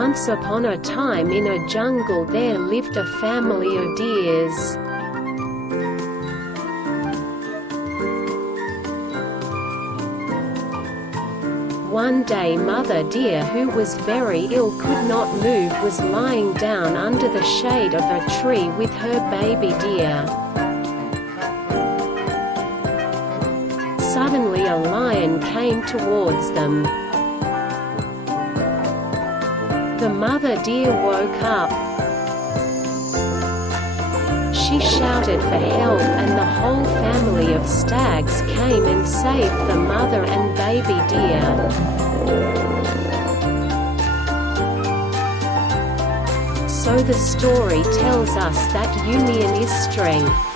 Once upon a time in a jungle there lived a family of deers. One day Mother Deer, who was very ill, could not move, was lying down under the shade of a tree with her baby deer. Suddenly a lion came towards them. The mother deer woke up. She shouted for help, and the whole family of stags came and saved the mother and baby deer. So the story tells us that union is strength.